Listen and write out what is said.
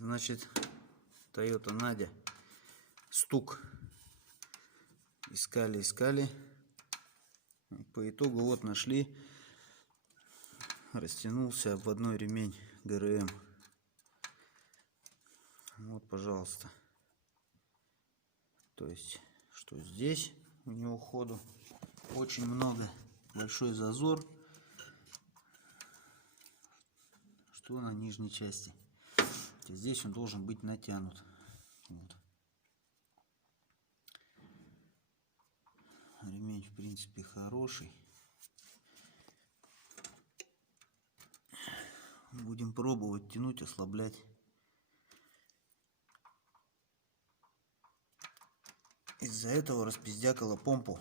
Значит, Toyota Надя. Стук. Искали. По итогу вот нашли. Растянулся обводной ремень ГРМ. Вот, пожалуйста. То есть, что здесь у него ходу очень много. Большой зазор. Что на нижней части. Здесь он должен быть натянут. Вот. Ремень, в принципе, хороший. Будем пробовать тянуть, ослаблять. Из-за этого распиздякала помпу.